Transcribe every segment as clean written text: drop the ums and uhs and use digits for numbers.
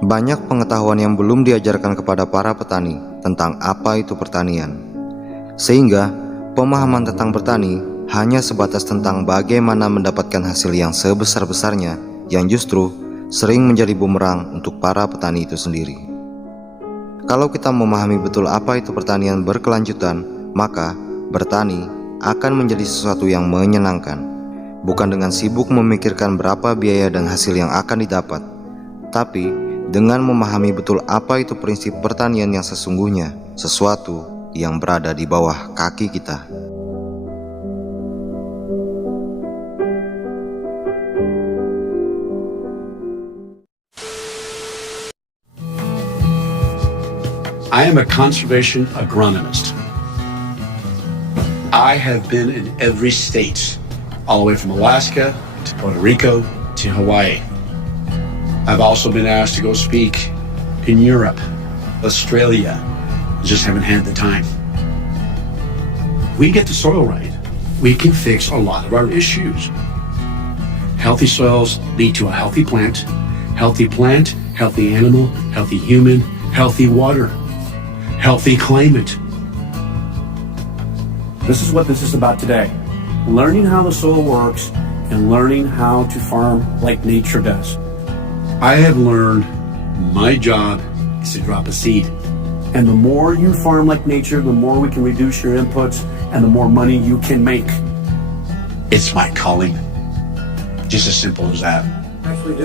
Banyak pengetahuan yang belum diajarkan kepada para petani tentang apa itu pertanian. Sehingga, pemahaman tentang bertani hanya sebatas tentang bagaimana mendapatkan hasil yang sebesar-besarnya, yang justru sering menjadi bumerang untuk para petani itu sendiri. Kalau kita memahami betul apa itu pertanian berkelanjutan, maka bertani akan menjadi sesuatu yang menyenangkan, bukan dengan sibuk memikirkan berapa biaya dan hasil yang akan didapat, tapi dengan memahami betul apa itu prinsip pertanian yang sesungguhnya, sesuatu yang berada di bawah kaki kita. I am a conservation agronomist. I have been in every state, all the way from Alaska to Puerto Rico to Hawaii. I've also been asked to go speak in Europe, Australia. Just haven't had the time. We get the soil right, we can fix a lot of our issues. Healthy soils lead to a healthy plant, healthy animal, healthy human, healthy water, healthy climate. This is what this is about today. Learning how the soil works and learning how to farm like nature does. I have learned my job is to drop a seed. And the more you farm like nature, the more we can reduce your inputs and the more money you can make. It's my calling. Just as simple as that. Actually,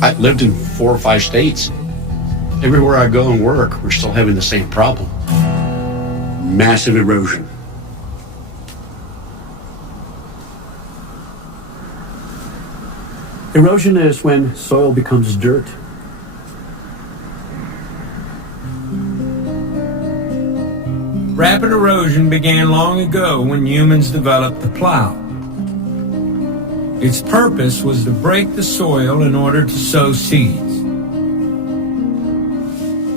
I've lived in 4 or 5 states. Everywhere I go and work, we're still having the same problem. Massive erosion. Erosion is when soil becomes dirt. Rapid erosion began long ago when humans developed the plow. Its purpose was to break the soil in order to sow seeds.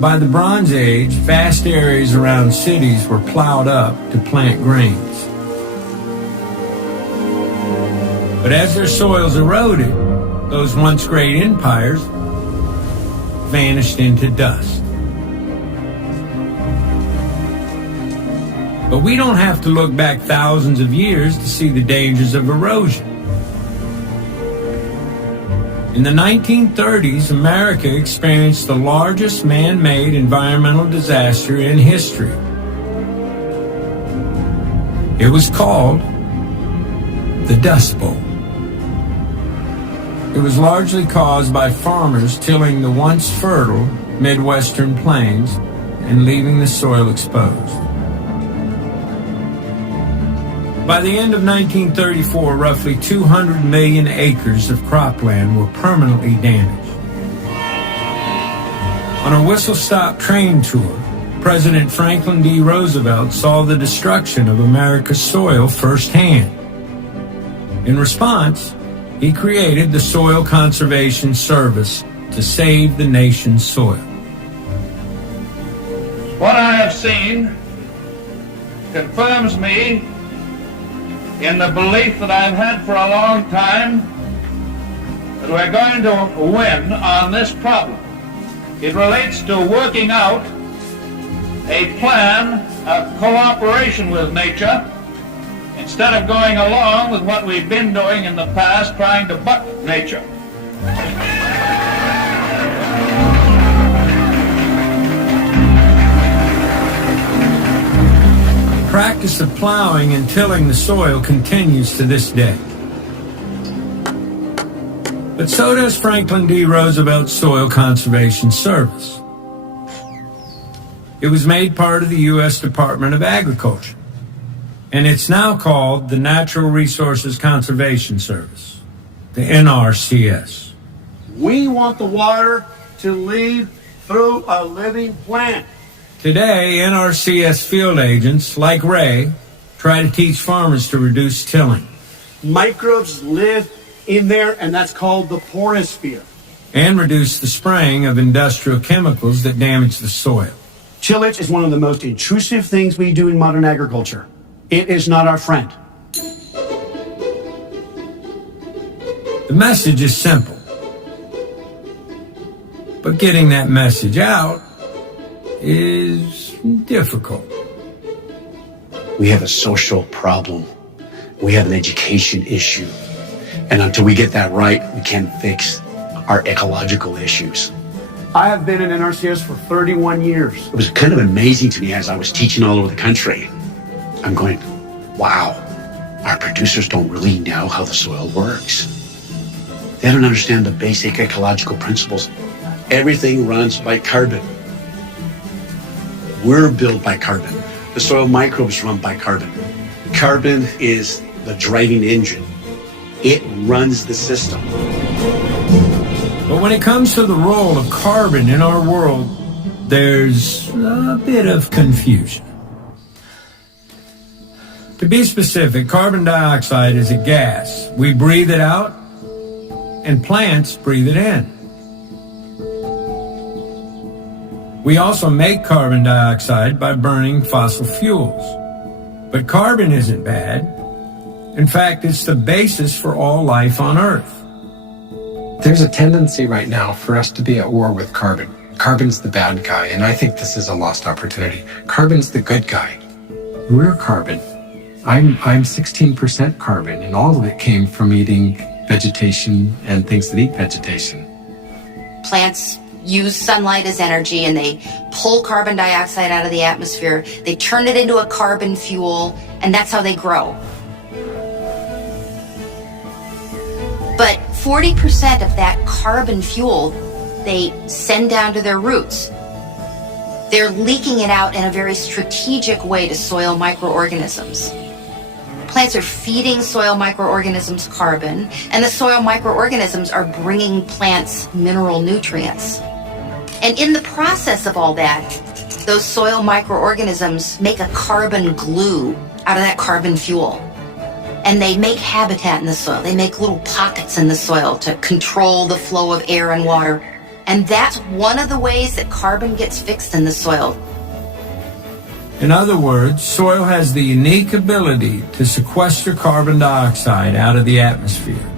By the Bronze Age, vast areas around cities were plowed up to plant grains. But as their soils eroded, those once great empires vanished into dust. But we don't have to look back thousands of years to see the dangers of erosion. In the 1930s, America experienced the largest man-made environmental disaster in history. It was called the Dust Bowl. It was largely caused by farmers tilling the once fertile Midwestern plains and leaving the soil exposed. By the end of 1934, roughly 200 million acres of cropland were permanently damaged. On a whistle-stop train tour, President Franklin D. Roosevelt saw the destruction of America's soil firsthand. In response, he created the Soil Conservation Service to save the nation's soil. What I have seen confirms me in the belief that I've had for a long time that we're going to win on this problem. It relates to working out a plan of cooperation with nature instead of going along with what we've been doing in the past, trying to buck nature. The practice of plowing and tilling the soil continues to this day. But so does Franklin D. Roosevelt's Soil Conservation Service. It was made part of the U.S. Department of Agriculture, and it's now called the Natural Resources Conservation Service, the NRCS. We want the water to lead through a living plant. Today, NRCS field agents, like Ray, try to teach farmers to reduce tilling. Microbes live in there, and that's called the porosphere. And reduce the spraying of industrial chemicals that damage the soil. Tillage is one of the most intrusive things we do in modern agriculture. It is not our friend. The message is simple. But getting that message out is difficult. We have a social problem. We have an education issue. And until we get that right, we can't fix our ecological issues. I have been in NRCS for 31 years. It was kind of amazing to me as I was teaching all over the country. I'm going, wow, our producers don't really know how the soil works. They don't understand the basic ecological principles. Everything runs by carbon. We're built by carbon. The soil microbes run by carbon. Carbon is the driving engine. It runs the system. But when it comes to the role of carbon in our world, there's a bit of confusion. To be specific, carbon dioxide is a gas. We breathe it out, and plants breathe it in. We also make carbon dioxide by burning fossil fuels. But carbon isn't bad. In fact, it's the basis for all life on Earth. There's a tendency right now for us to be at war with carbon. Carbon's the bad guy, and I think this is a lost opportunity. Carbon's the good guy. We're carbon. I'm 16% carbon, and all of it came from eating vegetation and things that eat vegetation. Plants use sunlight as energy, and they pull carbon dioxide out of the atmosphere. They turn it into a carbon fuel, and that's how they grow. But 40% of that carbon fuel they send down to their roots. They're leaking it out in a very strategic way to soil microorganisms. Plants are feeding soil microorganisms carbon, and the soil microorganisms are bringing plants mineral nutrients. And in the process of all that, those soil microorganisms make a carbon glue out of that carbon fuel. And they make habitat in the soil. They make little pockets in the soil to control the flow of air and water. And that's one of the ways that carbon gets fixed in the soil. In other words, soil has the unique ability to sequester carbon dioxide out of the atmosphere.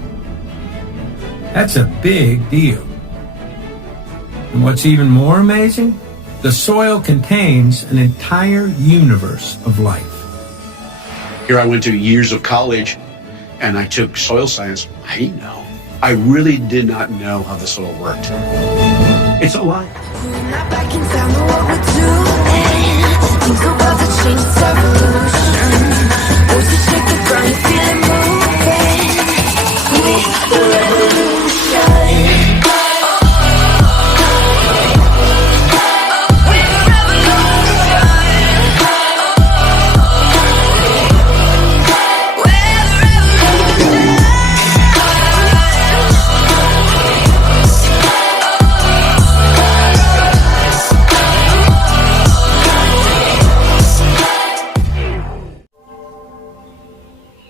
That's a big deal. And what's even more amazing? The soil contains an entire universe of life. Here I went to years of college, and I took soil science. I didn't know. I really did not know how the soil worked. It's alive. Think about the change, it's evolution. Those who shake the ground, you feel it moving with the revolution.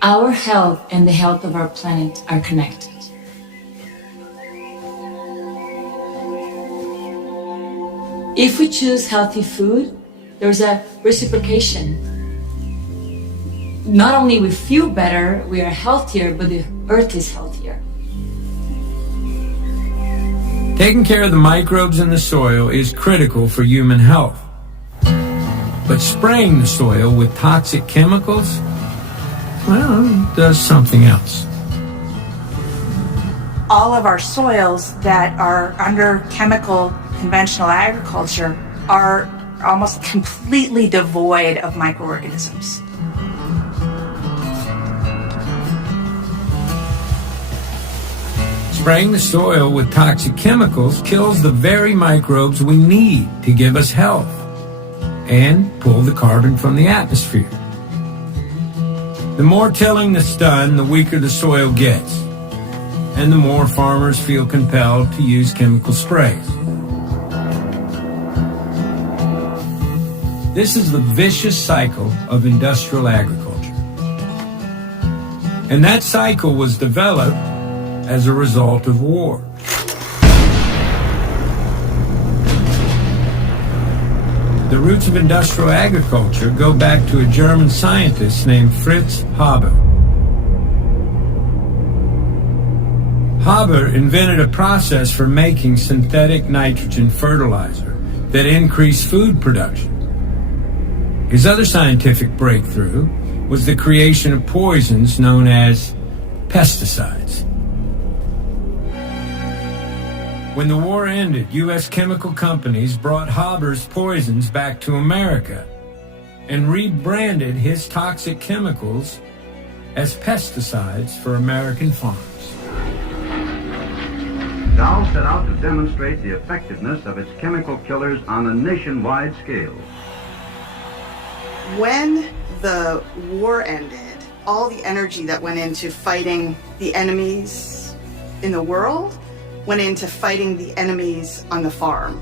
Our health and the health of our planet are connected. If we choose healthy food, there's a reciprocation. Not only we feel better, we are healthier, but the earth is healthier. Taking care of the microbes in the soil is critical for human health. But spraying the soil with toxic chemicals, well, it does something else. All of our soils that are under chemical conventional agriculture are almost completely devoid of microorganisms. Spraying the soil with toxic chemicals kills the very microbes we need to give us health and pull the carbon from the atmosphere. The more tilling that's done, the weaker the soil gets, and the more farmers feel compelled to use chemical sprays. This is the vicious cycle of industrial agriculture. And that cycle was developed as a result of war. The roots of industrial agriculture go back to a German scientist named Fritz Haber. Haber invented a process for making synthetic nitrogen fertilizer that increased food production. His other scientific breakthrough was the creation of poisons known as pesticides. When the war ended, U.S. chemical companies brought Haber's poisons back to America and rebranded his toxic chemicals as pesticides for American farms. Dow set out to demonstrate the effectiveness of its chemical killers on a nationwide scale. When the war ended, all the energy that went into fighting the enemies in the world went into fighting the enemies on the farm.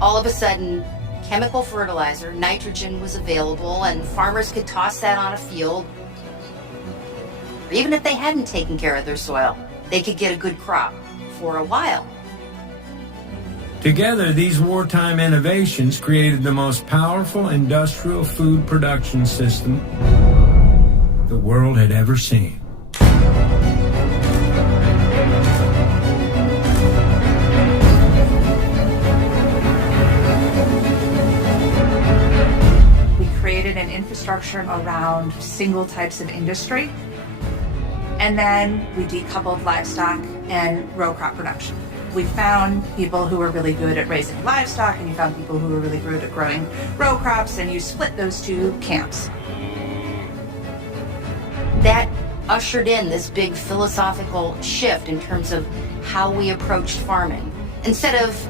All of a sudden, chemical fertilizer, nitrogen was available, and farmers could toss that on a field. Even if they hadn't taken care of their soil, they could get a good crop for a while. Together, these wartime innovations created the most powerful industrial food production system the world had ever seen. We created an infrastructure around single types of industry, and then we decoupled livestock and row crop production. We found people who were really good at raising livestock, and you found people who were really good at growing row crops, and you split those two camps. That ushered in this big philosophical shift in terms of how we approached farming. Instead of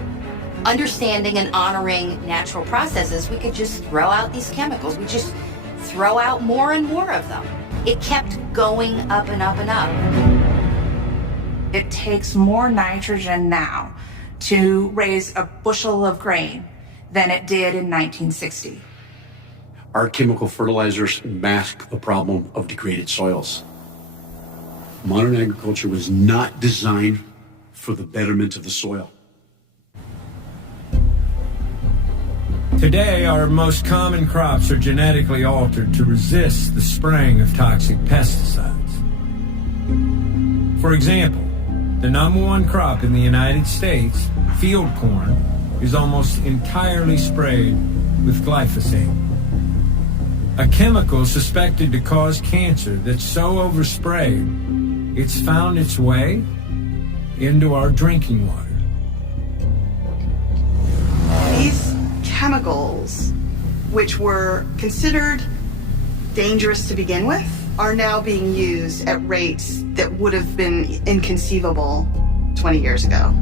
understanding and honoring natural processes, we could just throw out these chemicals. We just throw out more and more of them. It kept going up and up and up. It takes more nitrogen now to raise a bushel of grain than it did in 1960. Our chemical fertilizers mask the problem of degraded soils. Modern agriculture was not designed for the betterment of the soil. Today, our most common crops are genetically altered to resist the spraying of toxic pesticides. For example, the #1 crop in the United States, field corn, is almost entirely sprayed with glyphosate, a chemical suspected to cause cancer that's so oversprayed, it's found its way into our drinking water. These chemicals, which were considered dangerous to begin with, are now being used at rates that would have been inconceivable 20 years ago.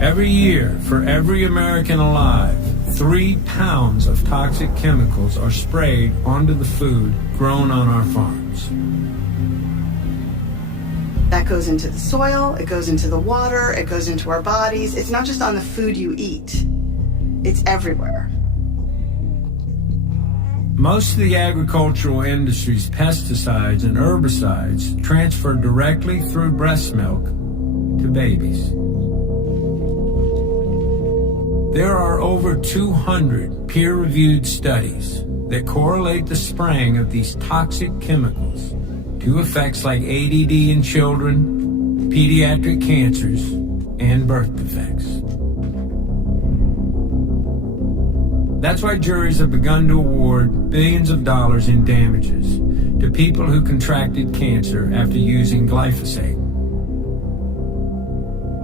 Every year, for every American alive, 3 pounds of toxic chemicals are sprayed onto the food grown on our farms. That goes into the soil, it goes into the water, it goes into our bodies. It's not just on the food you eat, it's everywhere. Most of the agricultural industry's pesticides and herbicides transfer directly through breast milk to babies. There are over 200 peer-reviewed studies that correlate the spraying of these toxic chemicals to effects like ADD in children, pediatric cancers, and birth defects. That's why juries have begun to award billions of dollars in damages to people who contracted cancer after using glyphosate.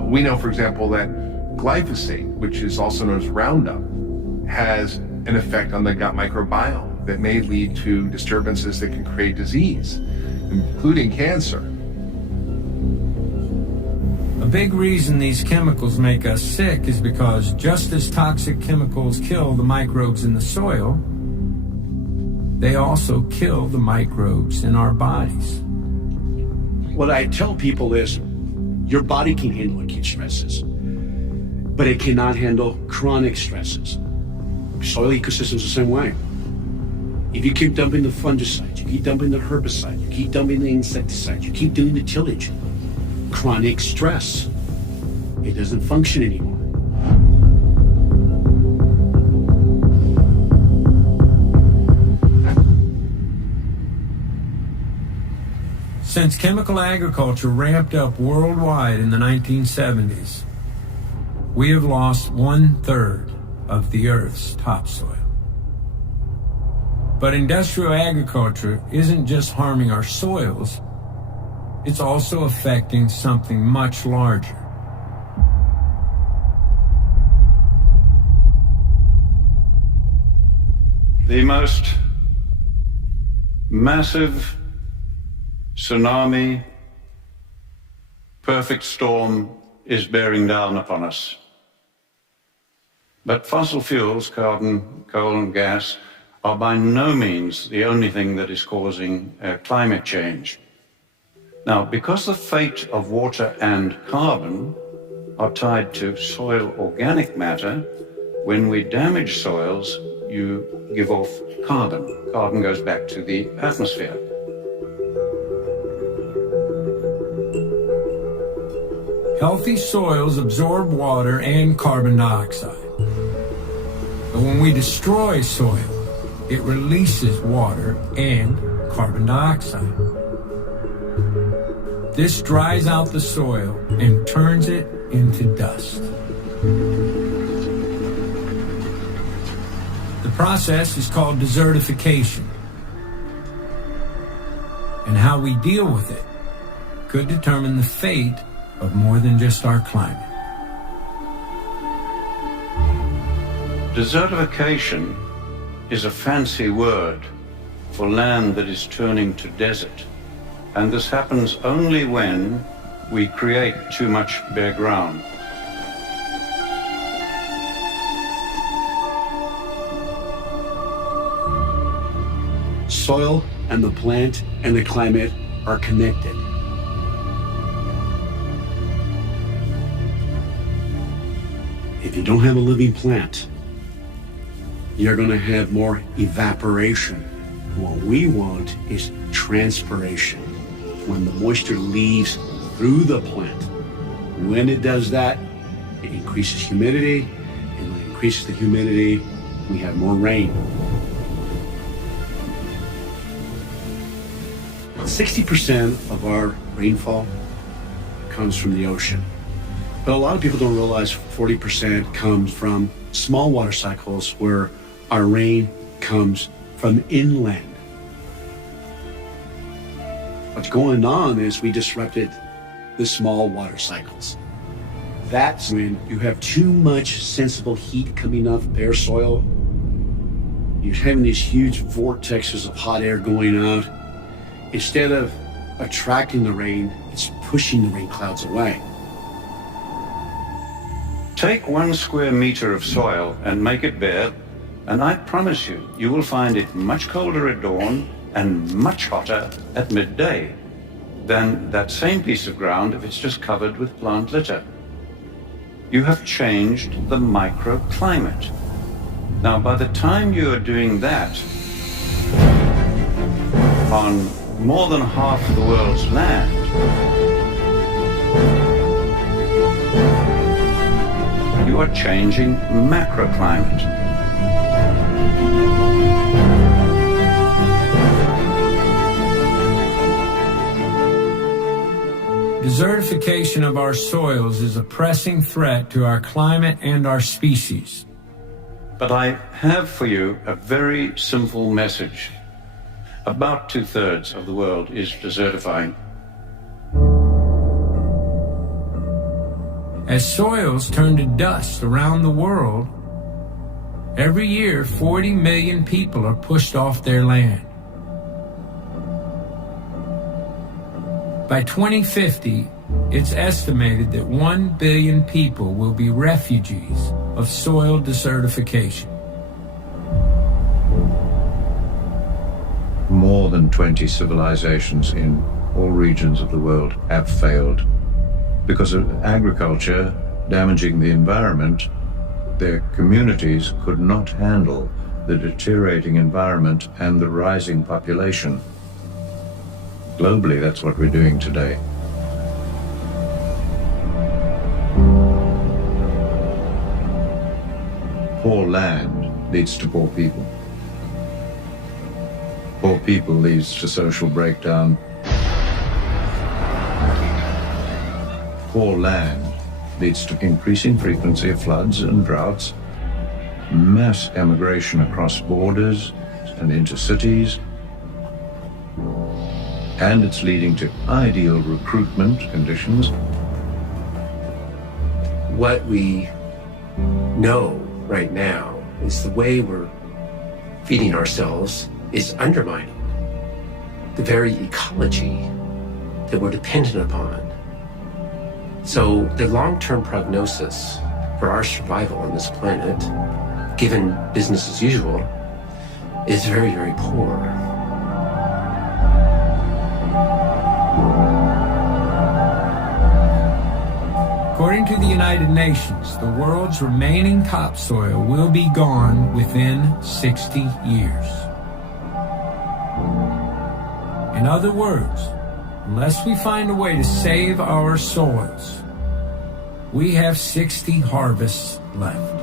We know, for example, that glyphosate, which is also known as Roundup, has an effect on the gut microbiome that may lead to disturbances that can create disease, including cancer. A big reason these chemicals make us sick is because just as toxic chemicals kill the microbes in the soil, they also kill the microbes in our bodies. What I tell people is, your body can handle acute stresses, but it cannot handle chronic stresses. Soil ecosystems the same way. If you keep dumping the fungicides, you keep dumping the herbicide, you keep dumping the insecticides, you keep doing the tillage, chronic stress, it doesn't function anymore. Since chemical agriculture ramped up worldwide in the 1970s, we have lost 1/3 of the Earth's topsoil. But industrial agriculture isn't just harming our soils, it's also affecting something much larger. The most massive tsunami, perfect storm is bearing down upon us. But fossil fuels, carbon, coal and gas, are by no means the only thing that is causing climate change. Now, because the fate of water and carbon are tied to soil organic matter, when we damage soils, you give off carbon. Carbon goes back to the atmosphere. Healthy soils absorb water and carbon dioxide. But when we destroy soil, it releases water and carbon dioxide. This dries out the soil and turns it into dust. The process is called desertification. And how we deal with it could determine the fate of more than just our climate. Desertification is a fancy word for land that is turning to desert. And this happens only when we create too much bare ground. Soil and the plant and the climate are connected. If you don't have a living plant, you're going to have more evaporation. What we want is transpiration. When the moisture leaves through the plant, when it does that, it increases humidity, and when it increases the humidity, we have more rain. 60% of our rainfall comes from the ocean. But a lot of people don't realize 40% comes from small water cycles where our rain comes from inland. What's going on is we disrupted the small water cycles. That's when you have too much sensible heat coming off bare soil. You're having these huge vortexes of hot air going out. Instead of attracting the rain, it's pushing the rain clouds away. Take 1 square meter of soil and make it bare, and I promise you, you will find it much colder at dawn and much hotter at midday than that same piece of ground if it's just covered with plant litter. You have changed the microclimate. Now, by the time you are doing that on more than half the world's land, you are changing macroclimate. Desertification of our soils is a pressing threat to our climate and our species. But I have for you a very simple message. About 2/3 of the world is desertifying. As soils turn to dust around the world, every year 40 million people are pushed off their land. By 2050, it's estimated that 1 billion people will be refugees of soil desertification. More than 20 civilizations in all regions of the world have failed. Because of agriculture damaging the environment, their communities could not handle the deteriorating environment and the rising population. Globally, that's what we're doing today. Poor land leads to poor people. Poor people leads to social breakdown. poor land leads to increasing frequency of floods and droughts, mass emigration across borders and into cities, and it's leading to ideal recruitment conditions. What we know right now is the way we're feeding ourselves is undermining the very ecology that we're dependent upon. So the long-term prognosis for our survival on this planet, given business as usual, is very, very poor. According to the United Nations, the world's remaining topsoil will be gone within 60 years. In other words, unless we find a way to save our soils, we have 60 harvests left.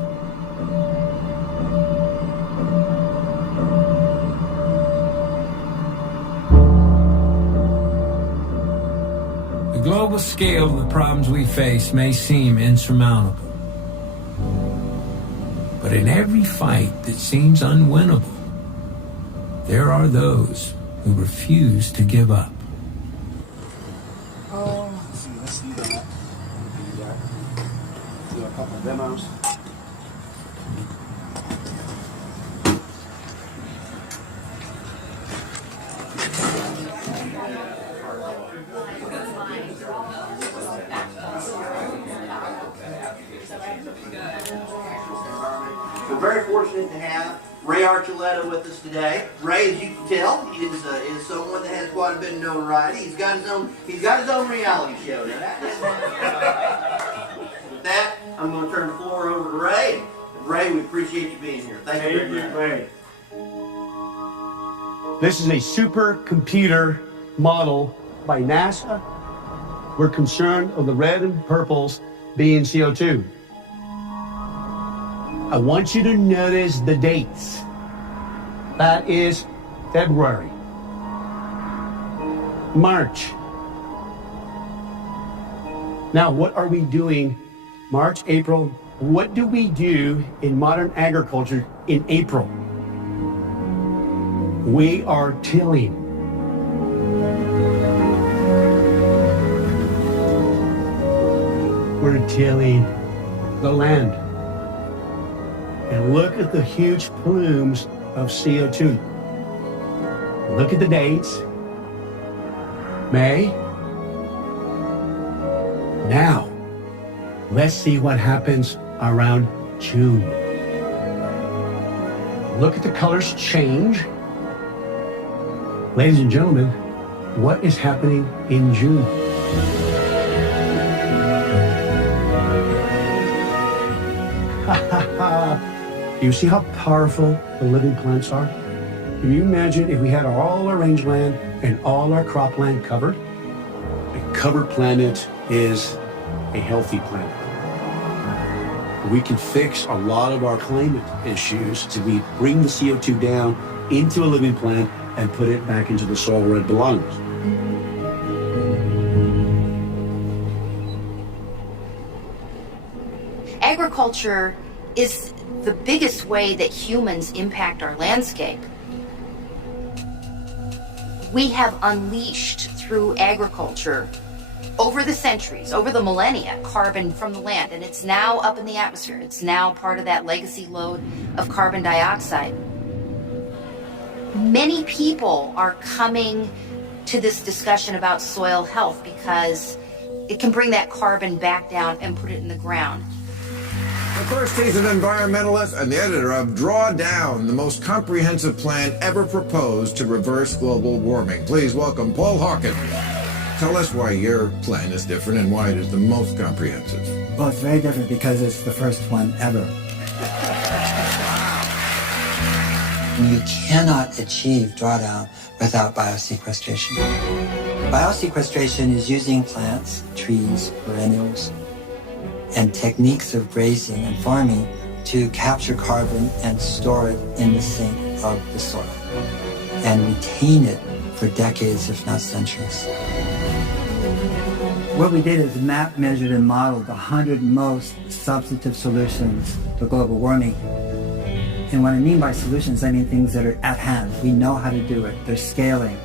The global scale of the problems we face may seem insurmountable. But in every fight that seems unwinnable, there are those who refuse to give up. Let's do that. Do a couple demos. We're very fortunate to have Ray Archuleta with us today. Ray, as you can tell, is someone that has quite a bit of notoriety. He's got his own reality show. Now with that, I'm going to turn the floor over to Ray. Ray, we appreciate you being here. Thank you very much. Ray. This is a supercomputer model by NASA. We're concerned of the red and purples being CO2. I want you to notice the dates. That is February, March. Now, what are we doing March, April? What do we do in modern agriculture in April? We are tilling. We're tilling the land. And look at the huge plumes of CO2. Look at the dates. May. Now, let's see what happens around June. Look at the colors change. Ladies and gentlemen, what is happening in June? Do you see how powerful the living plants are? Can you imagine if we had all our rangeland and all our cropland covered? A covered planet is a healthy planet. We can fix a lot of our climate issues to bring the CO2 down into a living plant and put it back into the soil where it belongs. Agriculture is the biggest way that humans impact our landscape. We have unleashed through agriculture over the centuries, over the millennia, carbon from the land, and it's now up in the atmosphere. It's now part of that legacy load of carbon dioxide. Many people are coming to this discussion about soil health because it can bring that carbon back down and put it in the ground. First, he's an environmentalist and the editor of Drawdown, the most comprehensive plan ever proposed to reverse global warming. Please welcome Paul Hawken. Tell us why your plan is different and why it is the most comprehensive. Well, it's very different because it's the first one ever. You cannot achieve drawdown without biosequestration. Biosequestration is using plants, trees, perennials, and techniques of grazing and farming to capture carbon and store it in the sink of the soil and retain it for decades, if not centuries. What we did is map, measured, and modeled the 100 most substantive solutions to global warming. And what I mean by solutions, I mean things that are at hand. We know how to do it. They're scaling.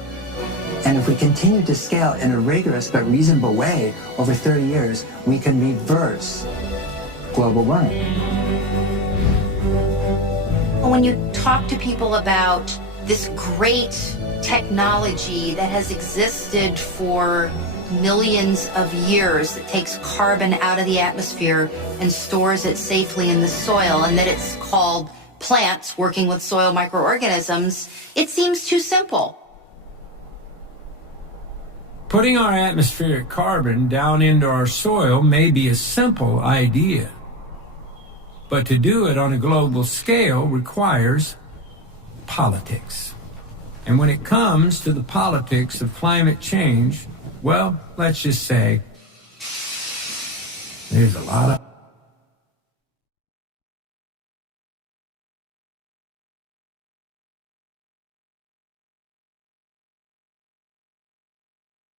And if we continue to scale in a rigorous but reasonable way over 30 years, we can reverse global warming. When you talk to people about this great technology that has existed for millions of years that takes carbon out of the atmosphere and stores it safely in the soil, and that it's called plants working with soil microorganisms, it seems too simple. Putting our atmospheric carbon down into our soil may be a simple idea, but to do it on a global scale requires politics. And when it comes to the politics of climate change, well, let's just say there's a lot of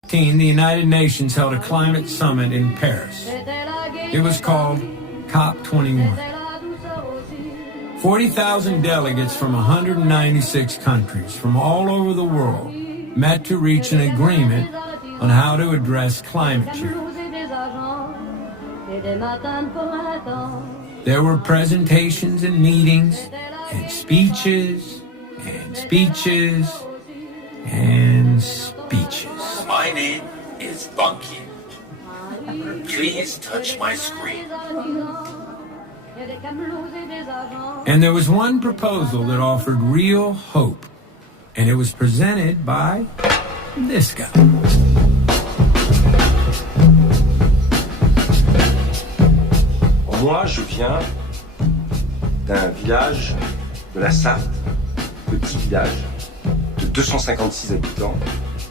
the United Nations held a climate summit in Paris. It was called COP21. 40,000 delegates from 196 countries from all over the world met to reach an agreement on how to address climate change. There were presentations and meetings and speeches and speeches and speeches. My name is Bunky. Please touch my screen. And there was one proposal that offered real hope, and it was presented by this guy. Moi, je viens d'un village de la Sarthe, petit village de 256 habitants,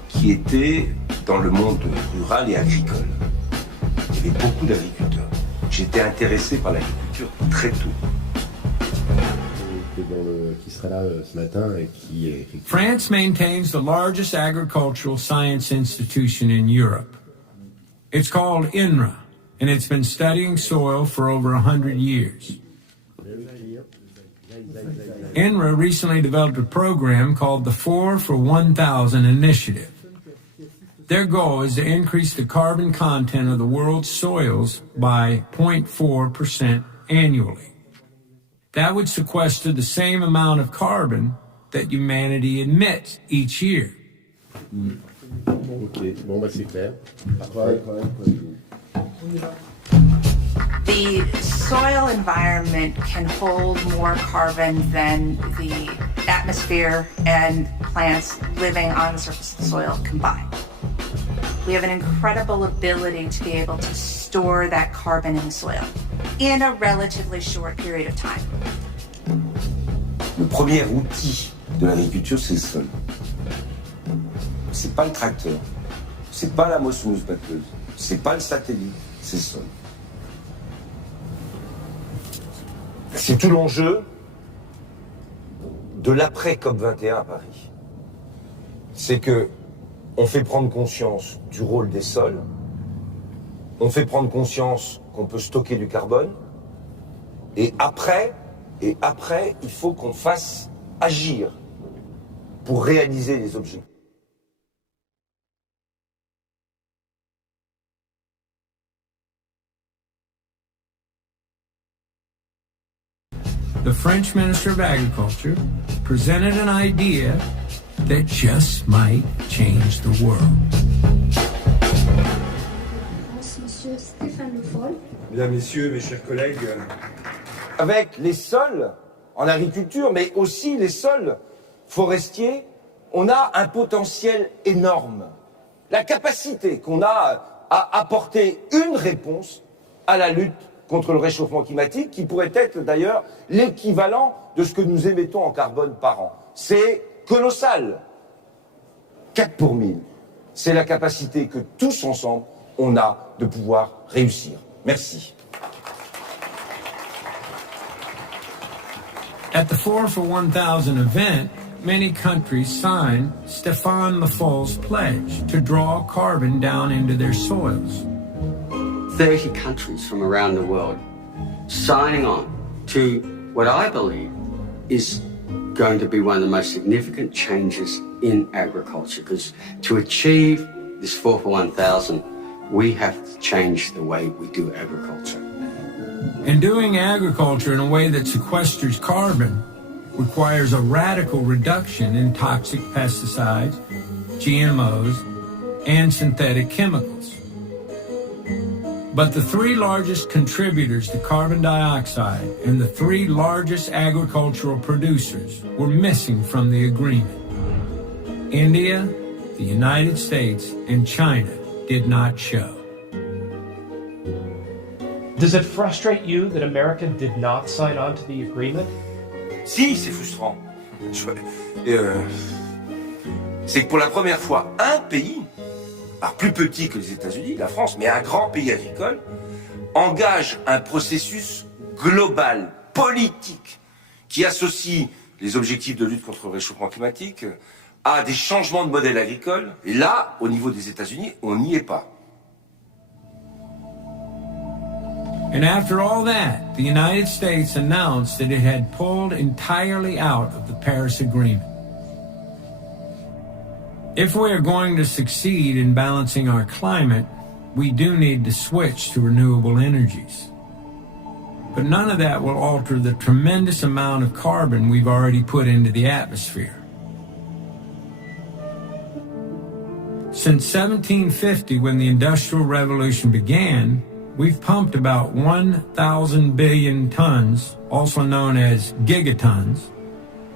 qui était dans le monde rural et agricole. Il y avait beaucoup d'agriculteurs. J'étais intéressé par l'agriculture très tôt. Qui sera là ce matin et qui est... France maintains the largest agricultural science institution in Europe. It's called INRA, and it's been studying soil for over 100 years. INRA recently developed a program called the 4 for 1,000 Initiative. Their goal is to increase the carbon content of the world's soils by 0.4% annually. That would sequester the same amount of carbon that humanity emits each year. Ok, bon, c'est clair. The soil environment can hold more carbon than the atmosphere and plants living on the surface of the soil combined. We have an incredible ability to be able to store that carbon in the soil in a relatively short period of time. Le premier outil de l'agriculture, c'est le sol. C'est pas le tracteur, c'est pas la moissonneuse batteuse, c'est pas le satellite, c'est le sol. C'est tout l'enjeu de l'après COP21 à Paris. C'est que on fait prendre conscience du rôle des sols, on fait prendre conscience qu'on peut stocker du carbone, et après, il faut qu'on fasse agir pour réaliser les objectifs. The French Minister of Agriculture presented an idea that just might change the world. Monsieur Stéphane Le Foll. Mesdames, Messieurs, mes chers collègues, avec les sols en agriculture, mais aussi les sols forestiers, on a un potentiel énorme. La capacité qu'on a à apporter une réponse à la lutte contre le réchauffement climatique, qui pourrait être d'ailleurs l'équivalent de ce que nous émettons en carbone par an. C'est colossal. 4 pour 1000. C'est la capacité que tous ensemble, on a de pouvoir réussir. Merci. At the 4 for 1,000 event, many countries signed Stefan Le Fol's pledge to draw carbon down into their soils. 30 countries from around the world signing on to what I believe is going to be one of the most significant changes in agriculture, because to achieve this 4 for 1,000, we have to change the way we do agriculture. And doing agriculture in a way that sequesters carbon requires a radical reduction in toxic pesticides, GMOs, and synthetic chemicals. But the 3 largest contributors to carbon dioxide and the 3 largest agricultural producers were missing from the agreement. India, the United States, and China did not show. Does it frustrate you that America did not sign on to the agreement? Si, c'est frustrant. C'est que pour la première fois, un pays, alors plus petit que les États-Unis, la France, mais un grand pays agricole, engage un processus global, politique, qui associe les objectifs de lutte contre le réchauffement climatique à des changements de modèle agricole. Et là, au niveau des États-Unis, on n'y est pas. And after all that, the United States announced that it had pulled entirely out of the Paris Agreement. If we are going to succeed in balancing our climate, we do need to switch to renewable energies. But none of that will alter the tremendous amount of carbon we've already put into the atmosphere. Since 1750, when the Industrial Revolution began, we've pumped about 1,000 billion tons, also known as gigatons,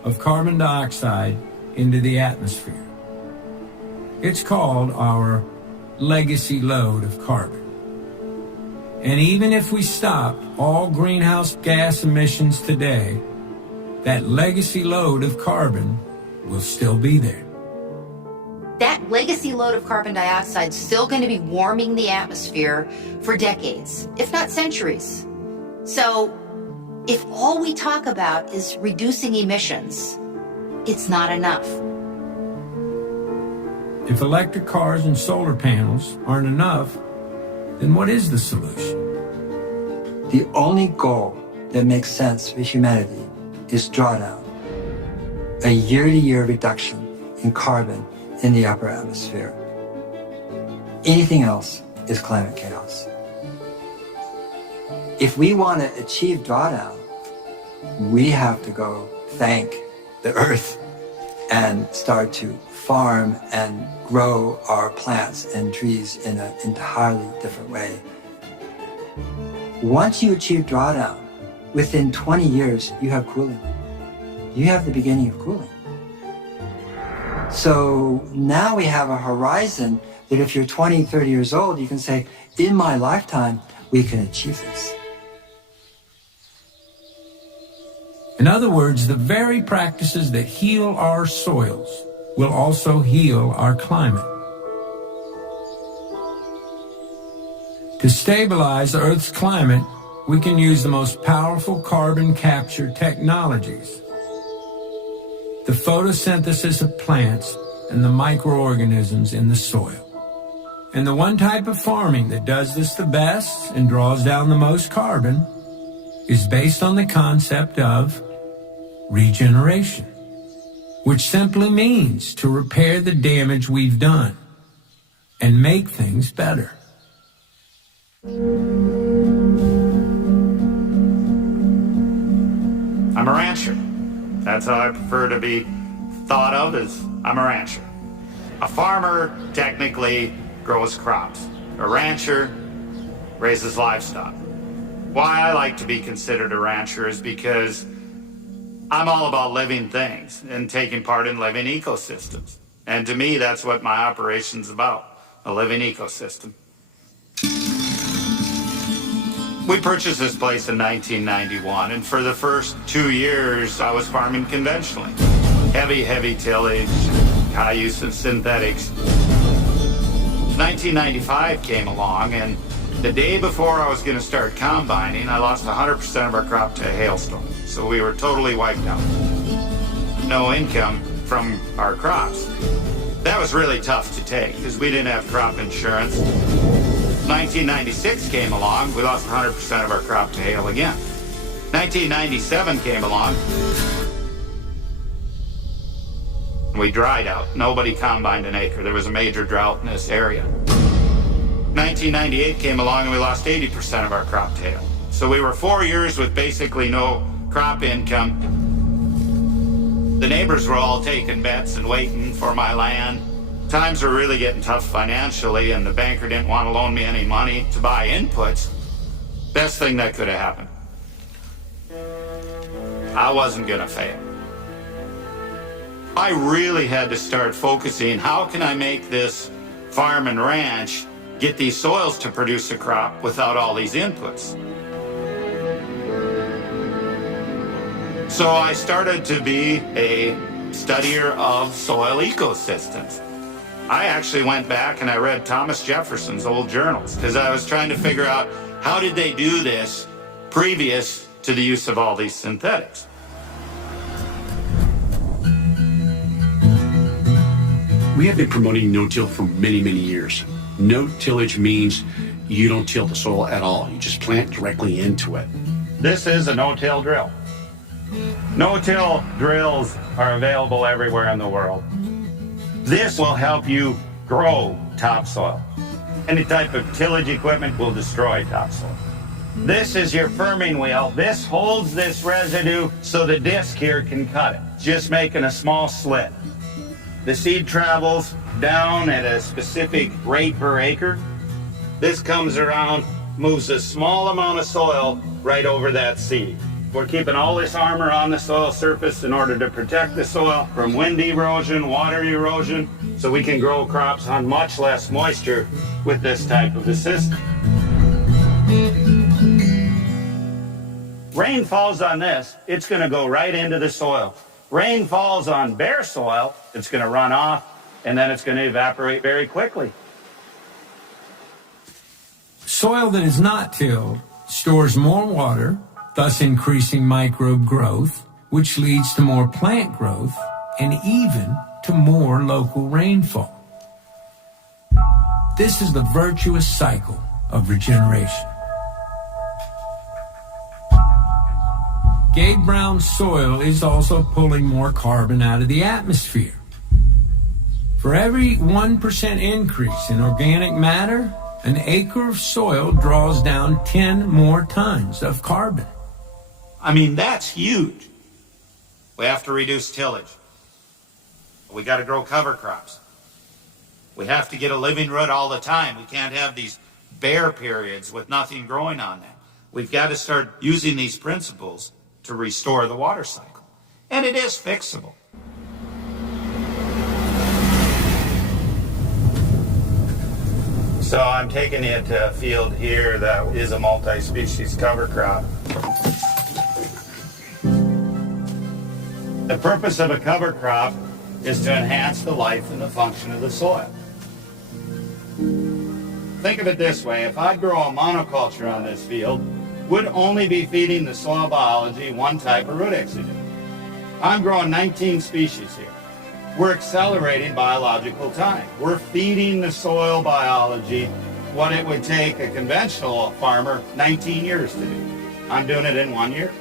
of carbon dioxide into the atmosphere. It's called our legacy load of carbon. And even if we stopped all greenhouse gas emissions today, that legacy load of carbon will still be there. That legacy load of carbon dioxide is still going to be warming the atmosphere for decades, if not centuries. So if all we talk about is reducing emissions, it's not enough. If electric cars and solar panels aren't enough, then what is the solution? The only goal that makes sense for humanity is drawdown, a year-to-year reduction in carbon in the upper atmosphere. Anything else is climate chaos. If we want to achieve drawdown, we have to go thank the earth and start to farm and grow our plants and trees in an entirely different way. Once you achieve drawdown, within 20 years, you have cooling. You have the beginning of cooling. So now we have a horizon that if you're 20, 30 years old, you can say, in my lifetime, we can achieve this. In other words, the very practices that heal our soils will also heal our climate. To stabilize the Earth's climate, we can use the most powerful carbon capture technologies. The photosynthesis of plants and the microorganisms in the soil. And the one type of farming that does this the best and draws down the most carbon is based on the concept of regeneration, which simply means to repair the damage we've done and make things better. I'm a rancher. That's how I prefer to be thought of, as I'm a rancher. A farmer technically grows crops. A rancher raises livestock. Why I like to be considered a rancher is because I'm all about living things and taking part in living ecosystems. And to me, that's what my operation's about, a living ecosystem. We purchased this place in 1991, and for the first 2 years, I was farming conventionally. Heavy tillage, high use of synthetics. 1995 came along, and the day before I was going to start combining, I lost 100% of our crop to a hailstorm. So we were totally wiped out. No income, from our crops. That was really tough to take because we didn't have crop insurance. 1996 came along, we lost 100% of our crop to hail again. 1997 came along, we dried out. Nobody combined an acre. There was a major drought in this area. 1998 came along and we lost 80% of our crop to hail. So we were 4 years with basically no crop income. The neighbors were all taking bets and waiting for my land. Times were really getting tough financially, and the banker didn't want to loan me any money to buy inputs. Best thing that could have happened. I wasn't gonna fail. I really had to start focusing, how can I make this farm and ranch get these soils to produce a crop without all these inputs? So I started to be a studier of soil ecosystems. I actually went back and I read Thomas Jefferson's old journals because I was trying to figure out how did they do this previous to the use of all these synthetics. We have been promoting no-till for many, many years. No-tillage means you don't till the soil at all. You just plant directly into it. This is a no-till drill. No-till drills are available everywhere in the world. This will help you grow topsoil. Any type of tillage equipment will destroy topsoil. This is your firming wheel. This holds this residue so the disc here can cut it, just making a small slit. The seed travels down at a specific rate per acre. This comes around, moves a small amount of soil right over that seed. We're keeping all this armor on the soil surface in order to protect the soil from wind erosion, water erosion, so we can grow crops on much less moisture with this type of a system. Rain falls on this, it's going to go right into the soil. Rain falls on bare soil, it's going to run off, and then it's going to evaporate very quickly. Soil that is not tilled stores more water, thus increasing microbe growth, which leads to more plant growth and even to more local rainfall. This is the virtuous cycle of regeneration. Gabe Brown's soil is also pulling more carbon out of the atmosphere. For every 1% increase in organic matter, an acre of soil draws down 10 more tons of carbon. I mean, that's huge. We have to reduce tillage. We got to grow cover crops. We have to get a living root all the time. We can't have these bare periods with nothing growing on them. We've got to start using these principles to restore the water cycle. And it is fixable. So I'm taking it to a field here that is a multi-species cover crop. The purpose of a cover crop is to enhance the life and the function of the soil. Think of it this way, if I grow a monoculture on this field, would only be feeding the soil biology one type of root exudate. I'm growing 19 species here. We're accelerating biological time. We're feeding the soil biology what it would take a conventional farmer 19 years to do. I'm doing it in 1 year.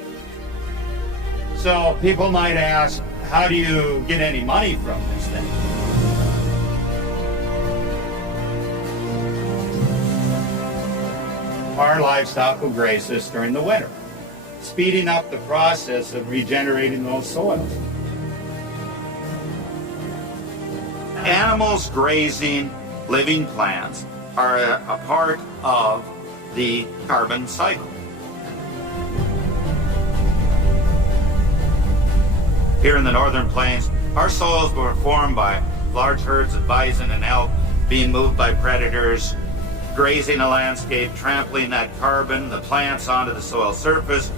So people might ask, how do you get any money from this thing? Our livestock will graze this during the winter, speeding up the process of regenerating those soils. Animals grazing living plants are a part of the carbon cycle. Here in the northern plains, our soils were formed by large herds of bison and elk being moved by predators, grazing a landscape, trampling that carbon, the plants onto the soil surface,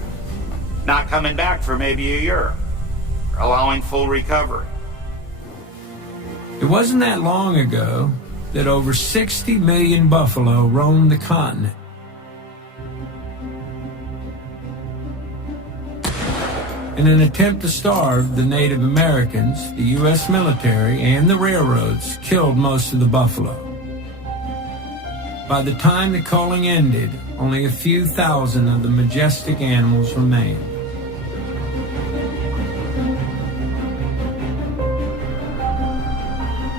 not coming back for maybe a year, allowing full recovery. It wasn't that long ago that over 60 million buffalo roamed the continent. In an attempt to starve the Native Americans, the U.S. military and the railroads killed most of the buffalo. By the time the culling ended, only a few thousand of the majestic animals remained.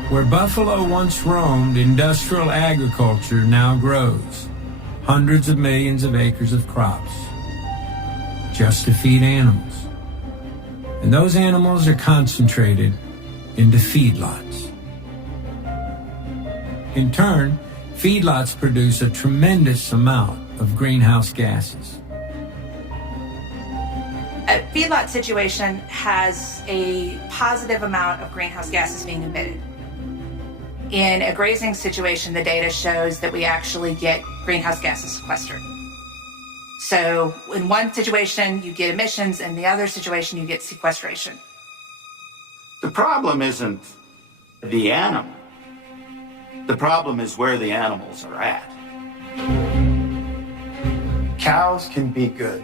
Where buffalo once roamed, industrial agriculture now grows. Hundreds of millions of acres of crops, just to feed animals. And those animals are concentrated into feedlots. In turn, feedlots produce a tremendous amount of greenhouse gases. A feedlot situation has a positive amount of greenhouse gases being emitted. In a grazing situation, the data shows that we actually get greenhouse gases sequestered. So in one situation, you get emissions, and the other situation, you get sequestration. The problem isn't the animal. The problem is where the animals are at. Cows can be good.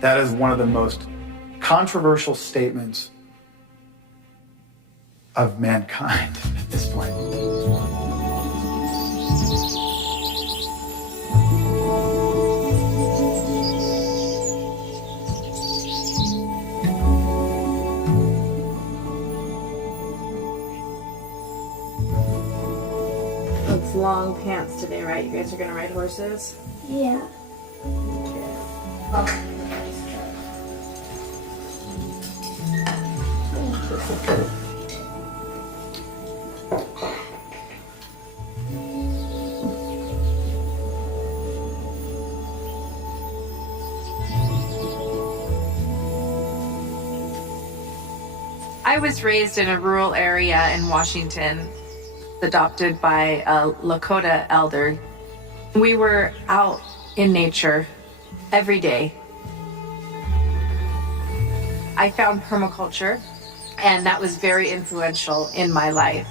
That is one of the most controversial statements of mankind at this point. It's long pants today, right? You guys are gonna ride horses? Yeah. I was raised in a rural area in Washington, adopted by a Lakota elder. We were out in nature every day. I found permaculture, and that was very influential in my life,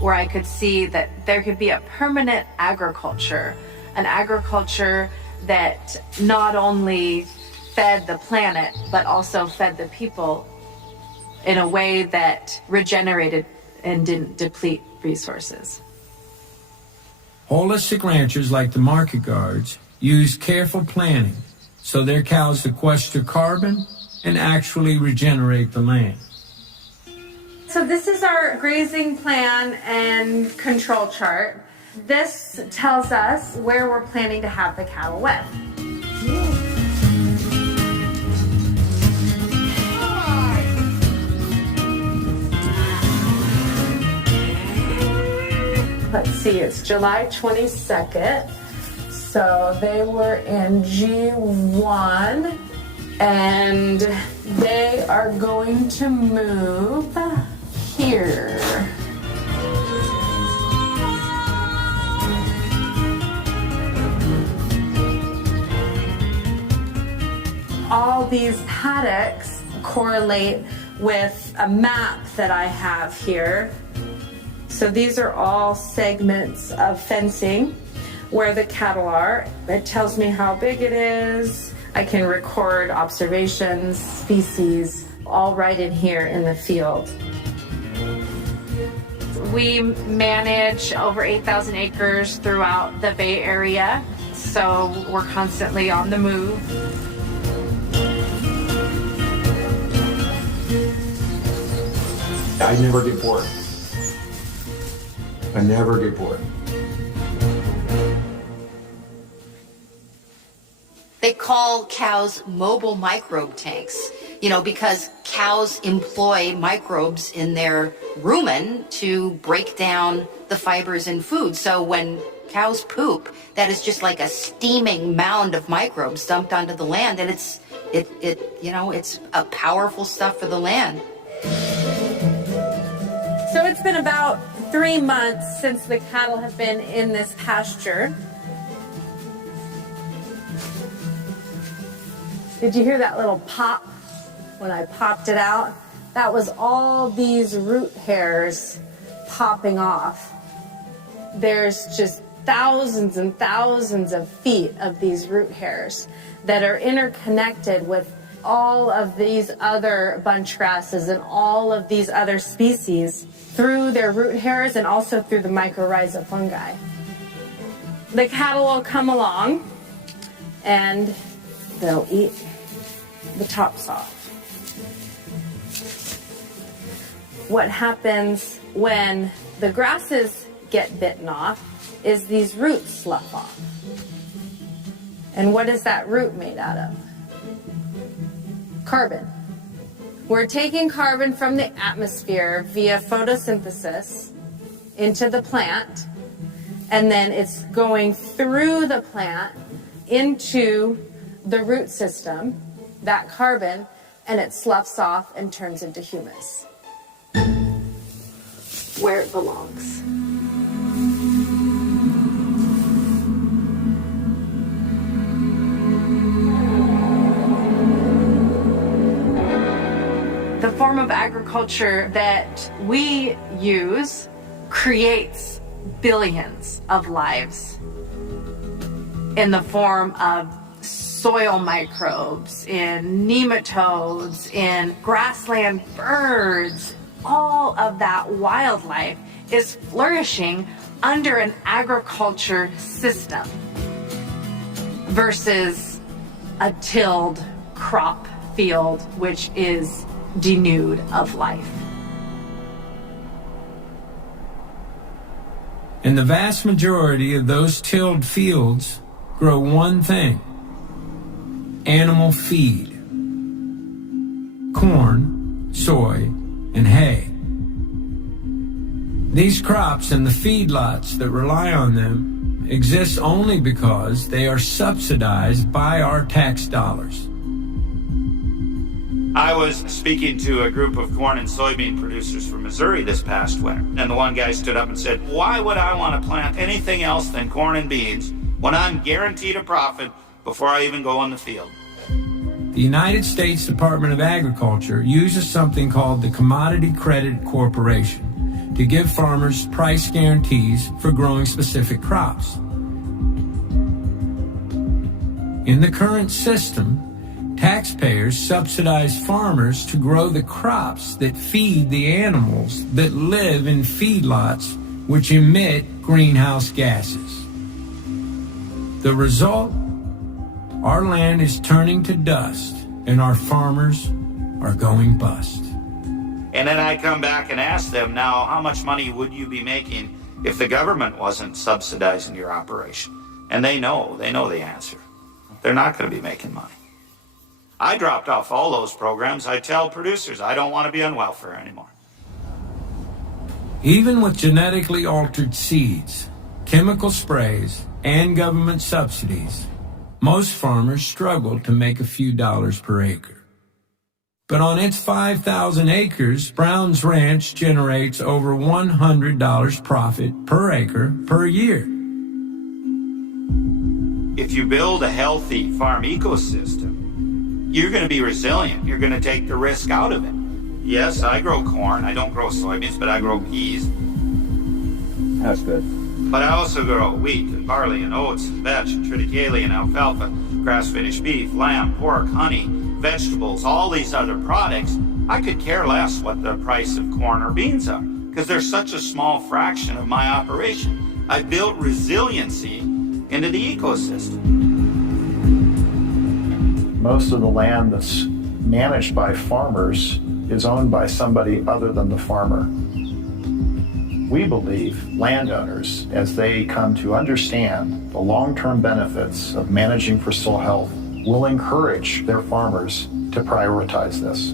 where I could see that there could be a permanent agriculture, an agriculture that not only fed the planet, but also fed the people in a way that regenerated and didn't deplete resources. Holistic ranchers like the market guards use careful planning so their cows sequester carbon and actually regenerate the land. So this is our grazing plan and control chart. This tells us where we're planning to have the cattle wet. Let's see, it's July 22nd. So they were in G1 and they are going to move here. All these paddocks correlate with a map that I have here. So these are all segments of fencing where the cattle are. It tells me how big it is. I can record observations, species, all right in here in the field. We manage over 8,000 acres throughout the Bay Area, so we're constantly on the move. I never get bored. I never get bored. They call cows mobile microbe tanks, because cows employ microbes in their rumen to break down the fibers in food. So when cows poop, that is just like a steaming mound of microbes dumped onto the land, and it's a powerful stuff for the land. So it's been about 3 months since the cattle have been in this pasture. Did you hear that little pop when I popped it out? That was all these root hairs popping off. There's just thousands and thousands of feet of these root hairs that are interconnected with all of these other bunch grasses and all of these other species through their root hairs and also through the mycorrhiza fungi. The cattle will come along and they'll eat the topsoil. What happens when the grasses get bitten off is these roots slough off. And what is that root made out of? Carbon. We're taking carbon from the atmosphere via photosynthesis into the plant, and then it's going through the plant into the root system, that carbon, and it sloughs off and turns into humus, where it belongs. The form of agriculture that we use creates billions of lives in the form of soil microbes, in nematodes, in grassland birds. All of that wildlife is flourishing under an agriculture system versus a tilled crop field, which is denuded of life. And the vast majority of those tilled fields grow one thing: animal feed. Corn, soy, and hay. These crops and the feedlots that rely on them exist only because they are subsidized by our tax dollars. I was speaking to a group of corn and soybean producers from Missouri this past winter, and the one guy stood up and said, "Why would I want to plant anything else than corn and beans when I'm guaranteed a profit before I even go on the field?" The United States Department of Agriculture uses something called the Commodity Credit Corporation to give farmers price guarantees for growing specific crops. In the current system, taxpayers subsidize farmers to grow the crops that feed the animals that live in feedlots which emit greenhouse gases. The result? Our land is turning to dust and our farmers are going bust. And then I come back and ask them, now, how much money would you be making if the government wasn't subsidizing your operation? And they know the answer. They're not going to be making money. I dropped off all those programs. I tell producers I don't want to be on welfare anymore. Even with genetically altered seeds, chemical sprays, and government subsidies, most farmers struggle to make a few dollars per acre. But on its 5,000 acres, Brown's Ranch generates over $100 profit per acre per year. If you build a healthy farm ecosystem, you're going to be resilient. You're going to take the risk out of it. Yes, I grow corn. I don't grow soybeans, but I grow peas. That's good. But I also grow wheat and barley and oats and vetch and triticale and alfalfa, grass-finished beef, lamb, pork, honey, vegetables, all these other products. I could care less what the price of corn or beans are because they're such a small fraction of my operation. I built resiliency into the ecosystem. Most of the land that's managed by farmers is owned by somebody other than the farmer. We believe landowners, as they come to understand the long-term benefits of managing for soil health, will encourage their farmers to prioritize this.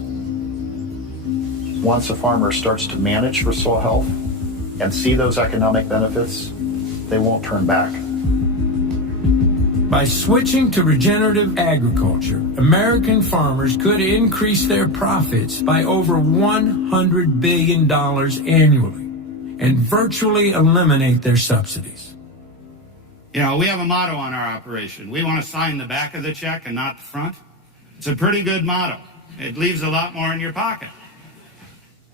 Once a farmer starts to manage for soil health and see those economic benefits, they won't turn back. By switching to regenerative agriculture, American farmers could increase their profits by over $100 billion annually and virtually eliminate their subsidies. You know, we have a motto on our operation. We want to sign the back of the check and not the front. It's a pretty good motto. It leaves a lot more in your pocket.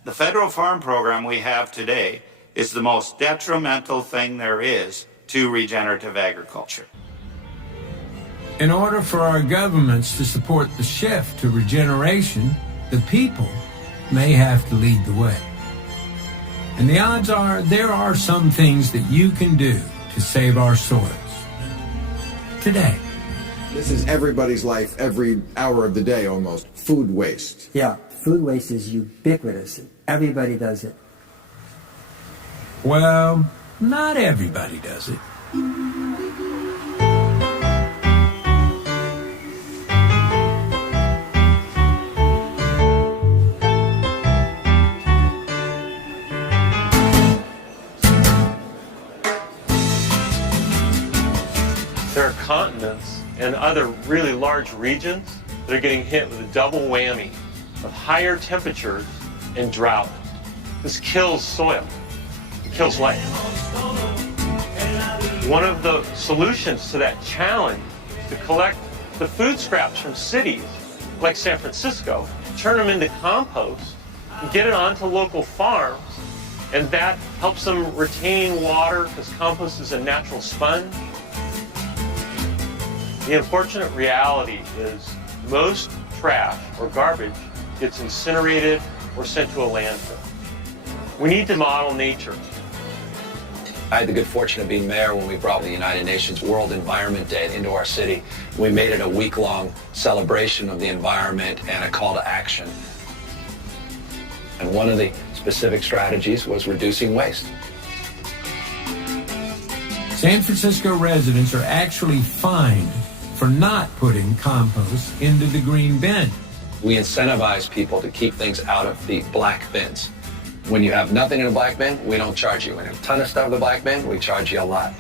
The federal farm program we have today is the most detrimental thing there is to regenerative agriculture. In order for our governments to support the shift to regeneration, the people may have to lead the way. And the odds are there are some things that you can do to save our soils. Today. This is everybody's life, every hour of the day almost. Food waste. Yeah, food waste is ubiquitous. Everybody does it. Well, not everybody does it. There are continents and other really large regions that are getting hit with a double whammy of higher temperatures and drought. This kills soil. It kills life. One of the solutions to that challenge is to collect the food scraps from cities like San Francisco, turn them into compost, and get it onto local farms, and that helps them retain water because compost is a natural sponge. The unfortunate reality is most trash or garbage gets incinerated or sent to a landfill. We need to model nature. I had the good fortune of being mayor when we brought the United Nations World Environment Day into our city. We made it a week-long celebration of the environment and a call to action. And one of the specific strategies was reducing waste. San Francisco residents are actually fined for not putting compost into the green bin. We incentivize people to keep things out of the black bins. When you have nothing in a black bin, we don't charge you. When you have a ton of stuff in the black bin, we charge you a lot.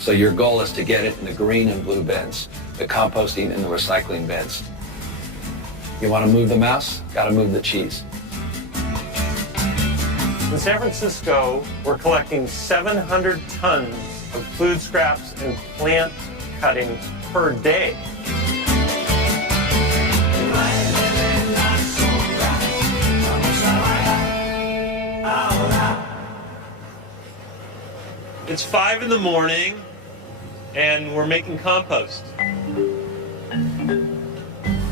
So your goal is to get it in the green and blue bins, the composting and the recycling bins. You want to move the mouse? Got to move the cheese. In San Francisco, we're collecting 700 tons of food scraps and plant cuttings per day. It's 5 in the morning and we're making compost.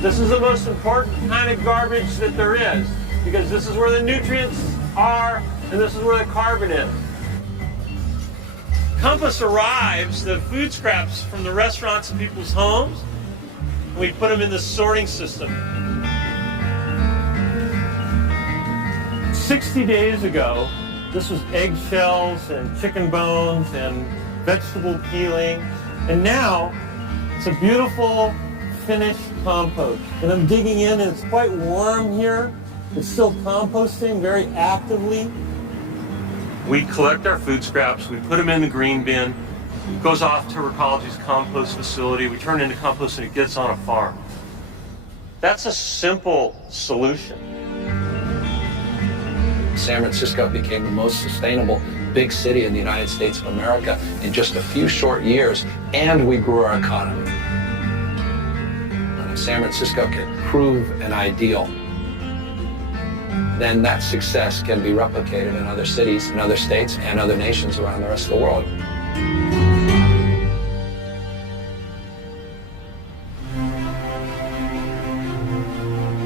This is the most important kind of garbage that there is because this is where the nutrients are and this is where the carbon is. Compost arrives, the food scraps from the restaurants and people's homes, and we put them in the sorting system. 60 days ago, this was eggshells and chicken bones and vegetable peelings, and now it's a beautiful finished compost. And I'm digging in and it's quite warm here. It's still composting very actively. We collect our food scraps, we put them in the green bin, it goes off to Recology's compost facility, we turn it into compost and it gets on a farm. That's a simple solution. San Francisco became the most sustainable big city in the United States of America in just a few short years, and we grew our economy. And if San Francisco can prove an ideal, then that success can be replicated in other cities, in other states, and other nations around the rest of the world.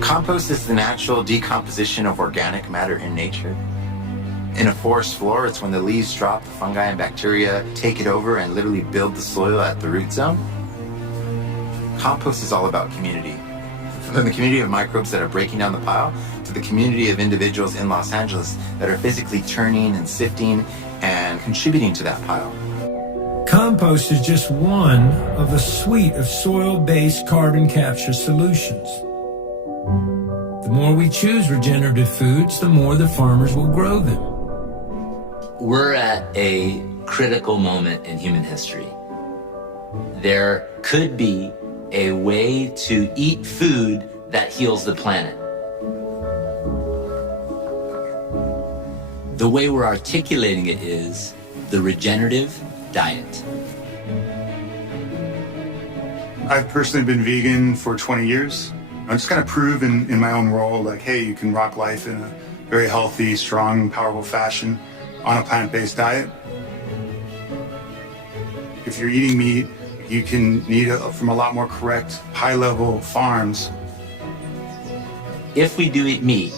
Compost is the natural decomposition of organic matter in nature. In a forest floor, it's when the leaves drop, the fungi and bacteria take it over and literally build the soil at the root zone. Compost is all about community. From the community of microbes that are breaking down the pile to the community of individuals in Los Angeles that are physically turning and sifting and contributing to that pile. Compost is just one of a suite of soil-based carbon capture solutions. The more we choose regenerative foods, the more the farmers will grow them. We're at a critical moment in human history. There could be a way to eat food that heals the planet. The way we're articulating it is the regenerative diet. I've personally been vegan for 20 years. I'm just kind of prove in my own role, like, hey, you can rock life in a very healthy, strong, powerful fashion on a plant-based diet. If you're eating meat, you can need from a lot more correct, high-level farms. If we do eat meat,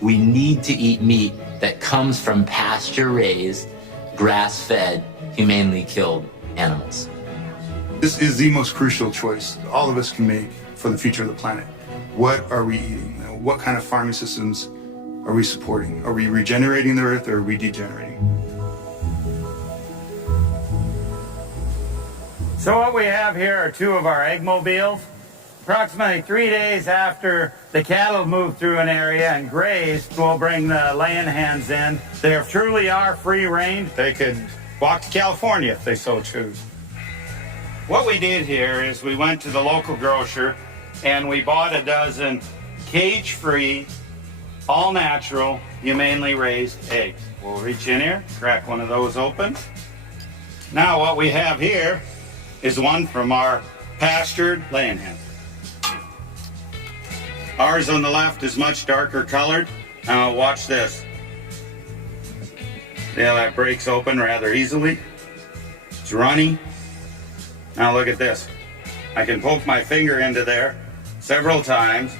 we need to eat meat that comes from pasture-raised, grass-fed, humanely killed animals. This is the most crucial choice all of us can make for the future of the planet. What are we eating? What kind of farming systems are we supporting? Are we regenerating the earth or are we degenerating? So what we have here are two of our egg mobiles. Approximately 3 days after the cattle move through an area and graze, we'll bring the laying hens in. They truly are free range. They could walk to California if they so choose. What we did here is we went to the local grocer and we bought a dozen cage-free, all-natural, humanely raised eggs. We'll reach in here, crack one of those open. Now what we have here is one from our pastured laying hens. Ours on the left is much darker colored. Now watch this. See how that breaks open rather easily? It's runny. Now look at this. I can poke my finger into there several times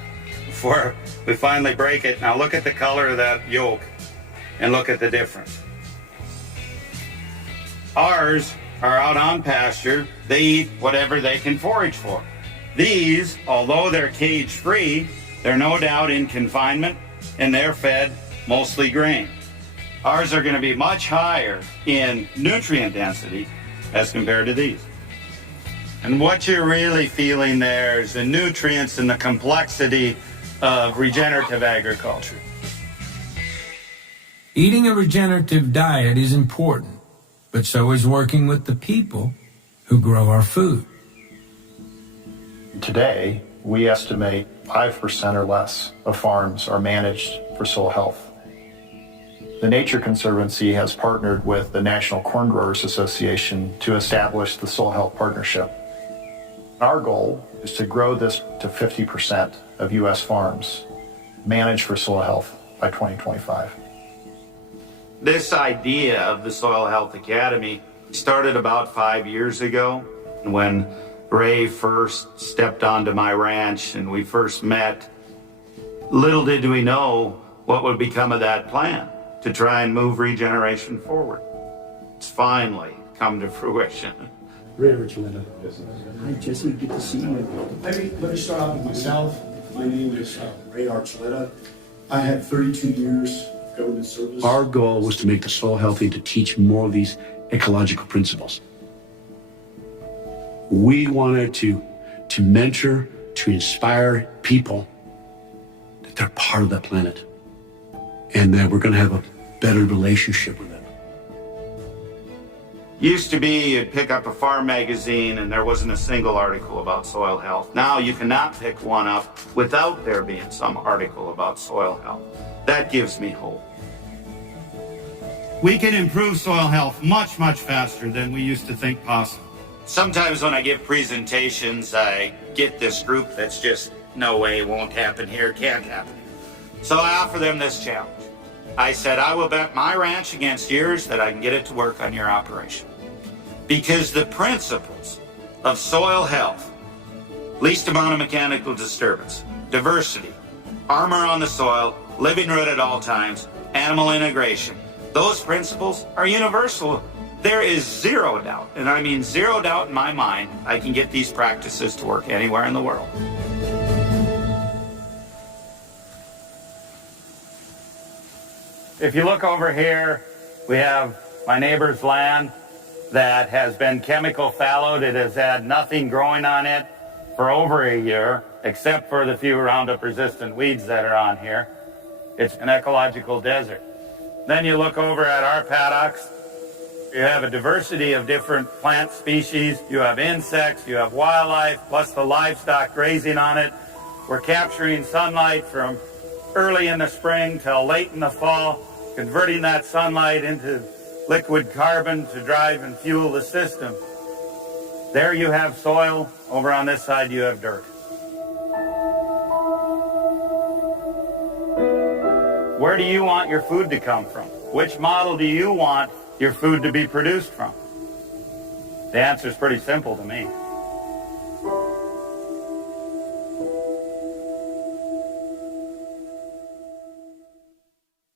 before we finally break it. Now look at the color of that yolk and look at the difference. Ours are out on pasture. They eat whatever they can forage for. These, although they're cage-free, they're no doubt in confinement and they're fed mostly grain. Ours are going to be much higher in nutrient density as compared to these. And what you're really feeling there is the nutrients and the complexity of regenerative agriculture. Eating a regenerative diet is important, but so is working with the people who grow our food. Today, we estimate 5% or less of farms are managed for soil health. The Nature Conservancy has partnered with the National Corn Growers Association to establish the Soil Health Partnership. Our goal is to grow this to 50% of U.S. farms managed for soil health by 2025. This idea of the Soil Health Academy started about 5 years ago when Ray first stepped onto my ranch and we first met. Little did we know what would become of that plan to try and move regeneration forward. It's finally come to fruition. Ray Archuleta. Hi, Jesse. Good to see you. Let me start off with myself. My name is Ray Archuleta. I had 32 years of government service. Our goal was to make the soil healthy, to teach more of these ecological principles. We wanted to mentor, to inspire people that they're part of that planet and that we're going to have a better relationship with them. Used to be you'd pick up a farm magazine and there wasn't a single article about soil health. Now you cannot pick one up without there being some article about soil health. That gives me hope. We can improve soil health much, much faster than we used to think possible. Sometimes when I give presentations, I get this group that's just, no way, won't happen here, can't happen here. So I offer them this challenge. I said, I will bet my ranch against yours that I can get it to work on your operation. Because the principles of soil health, least amount of mechanical disturbance, diversity, armor on the soil, living root at all times, animal integration, those principles are universal. There is zero doubt, and I mean zero doubt in my mind, I can get these practices to work anywhere in the world. If you look over here, we have my neighbor's land that has been chemical fallowed. It has had nothing growing on it for over a year, except for the few Roundup resistant weeds that are on here. It's an ecological desert. Then you look over at our paddocks. You have a diversity of different plant species. You have insects, you have wildlife, plus the livestock grazing on it. We're capturing sunlight from early in the spring till late in the fall, converting that sunlight into liquid carbon to drive and fuel the system. There you have soil. Over on this side you have dirt. Where do you want your food to come from? Which model do you want your food to be produced from? The answer is pretty simple to me.